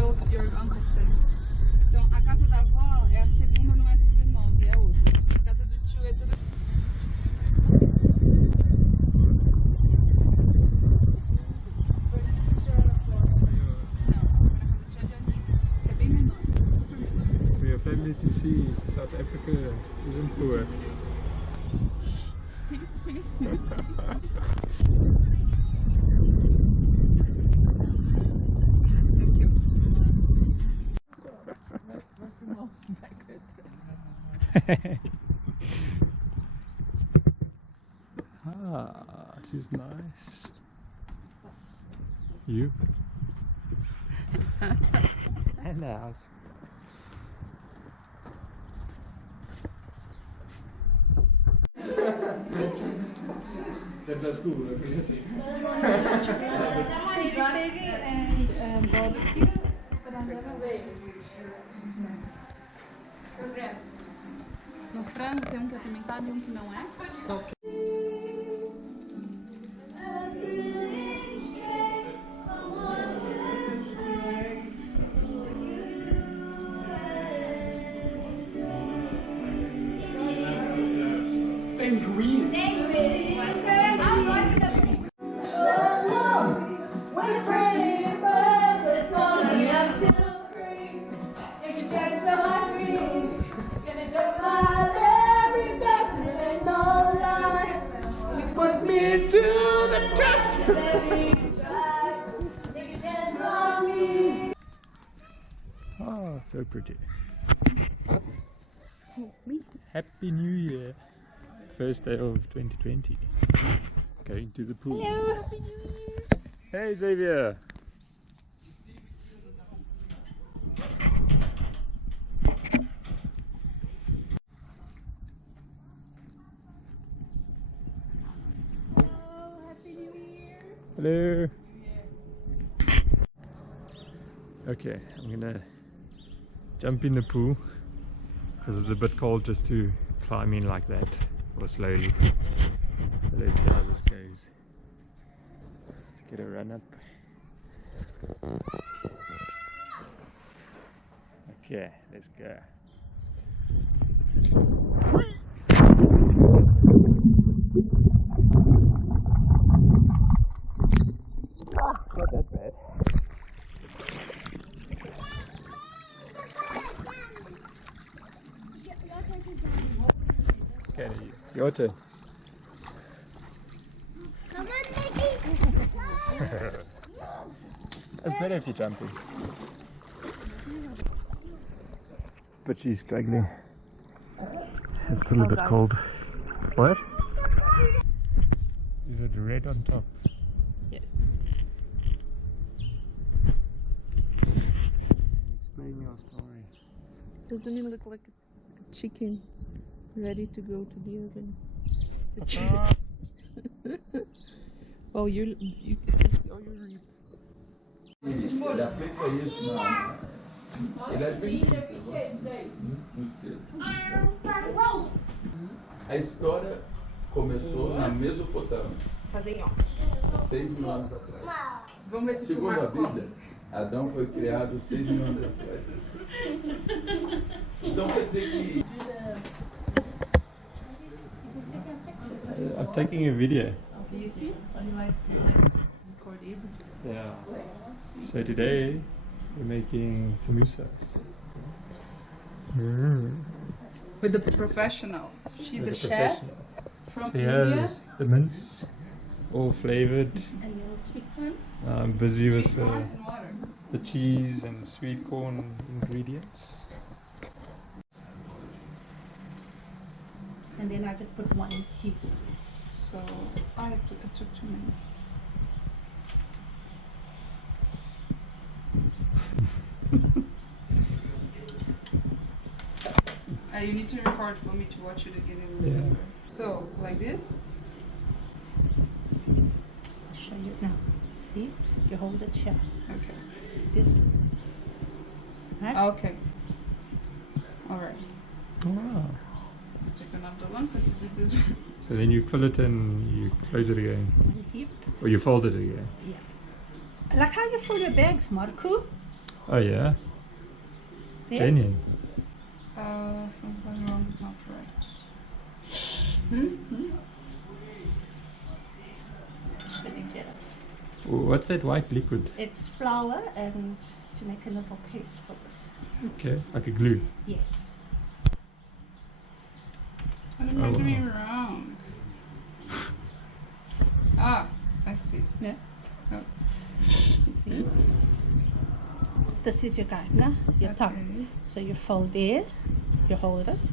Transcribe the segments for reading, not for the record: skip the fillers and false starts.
show your uncle said. Então, a casa da avó é a segunda no S19, é a outra. A casa do tio é tudo... For your family to see South Africa isn't poor. Ah, this is nice. You and the house. That was cool, I can see. No frango tem um que é apimentado e um que não é. Oh, so pretty. Happy New Year. First day of 2020. Going to the pool. Hello, Happy New Year. Hey Xavier. Hello, Happy New Year. Hello. Okay, I'm gonna jump in the pool because it's a bit cold just to climb in like that or slowly. So let's see how this goes. Let's get a run up. Okay, let's go. Not that bad. Okay, your turn. Come on, Mickey! It's better if you're jumping. But she's struggling. It's still a bit cold. What? Is it red on top? Yes. Explain your story. Doesn't it look like a chicken ready to go to the oven? The Ah. Oh, you it's all your ribs. Ele aplica isso na... Ele é adventista. A história começou na Mesopotâmia, Fazem, ó. há 6.000 anos atrás. Vamos ver se Segundo a o Bíblia, Adão foi criado 6.000 anos atrás. Então quer dizer que... I'm taking a video. Yeah. So today we're making samosas. With the professional. She's With a the chef professional. from So India. here's the mince, all flavored. I'm busy with And water. the cheese and sweet corn ingredients. And then I just put one here. So I took too many. You need to record for me to watch it again and Yeah. remember. So, like this. I'll show you now. See? You hold it here. Okay. This. Right? Okay. Alright. Wow. Take another one because you did this one. So then you fill it and you close it again. And here. Or you fold it again. Yeah. Like how you fold your bags, Marco. Oh yeah? Yeah. Genuine. Something wrong is not right. Did you get it? What's that white liquid? It's flour and to make a little paste for this. Okay, like a glue. Yes. What am I doing wrong? Ah, I see. Yeah. Oh. See? This is your guide, no? Your thumb. Okay. So you fold there, you hold it,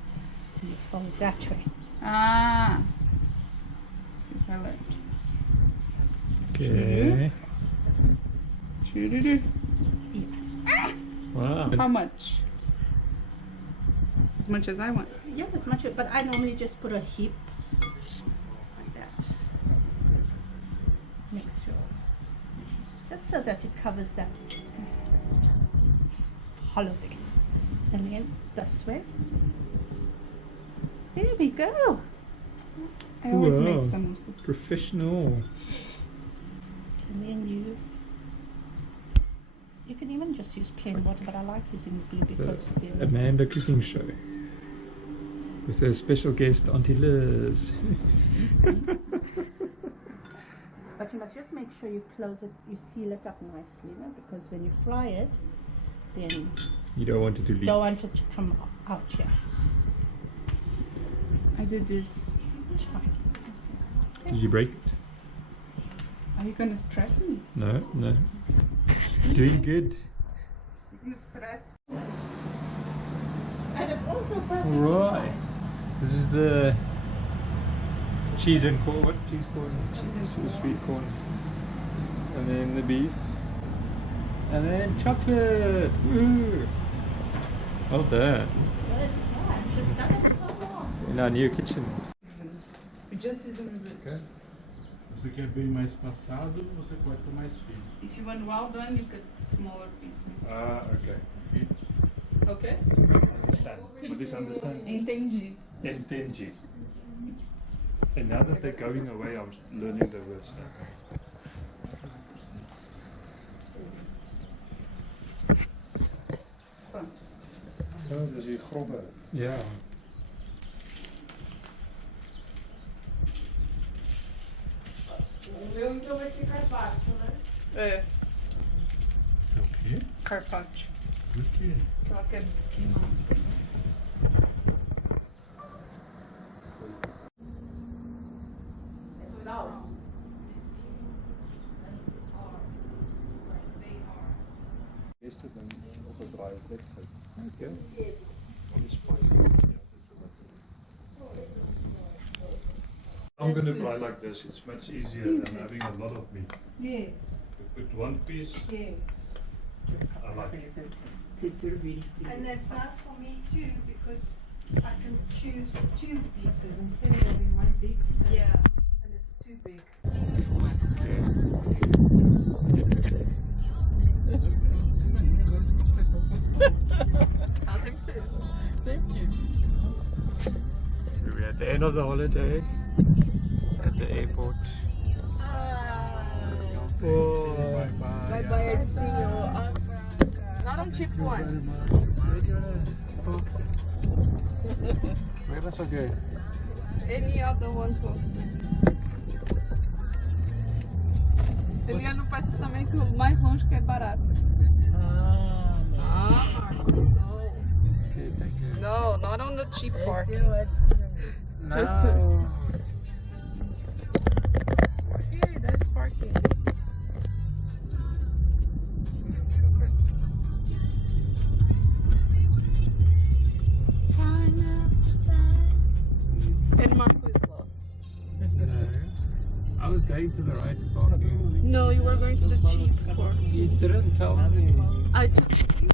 and you fold that way. Ah. Let's see if I learned. Okay. Choo-doo-doo. Yeah. Wow. How much? As much as I want. Yeah, as much, but I normally just put a heap like that next to it, just so that it covers that hollow thing. And then this way. There we go. I always Wow. make samosas. Professional. And then you can even just use plain water, but I like using glue because The they're Amanda Cooking Show. With her special guest, Auntie Liz. But you must just make sure you close it, you seal it up nicely, no? Because when you fry it, then You don't want it to leak. don't want it to come out here. I did this. It's fine. Did you break it? Are you gonna stress me? No, no. Doing good. You're gonna stress. And it's also perfect. Right. This is the cheese and corn. What cheese corn? Cheese and Sweet corn. And then the beef. And then chocolate. Woo! Well done. Good, yeah. She's done it so long. In our new kitchen. We just season a bit. Okay. Você quer bem mais passado, você corta mais fino. If you want well done, you cut smaller pieces. Ah, okay. Okay? Understand. What is understand? Entendi. Entendi. And now that they're going away, I'm learning the words now. Quanto? Oh, dat is hier grobbe. Ja. O meu então vai ser carpaccio, né? É, Isso é o quê? carpaccio. Por quê? Que ela quer queimar. Eerste dan op het draaien plek zetten. Oké. I'm going to fry like this. It's much easier than having a lot of meat. Yes, You put one piece. yes. I like it. And that's nice for me too because I can choose two pieces instead of having one big steak. Yeah. And it's too big. Ela sempre fez. So we're at the end of the holiday at the airport. Oh. Not a cheap one. Where was okay? Any other one closer. Ele ia no estacionamento mais longe que é barato. Okay, thank you. No, not on the cheap part. No. Here, there's parking. And Marco is lost. I was going to the right parking. No, you were going to the cheap part. You didn't tell me. I took you.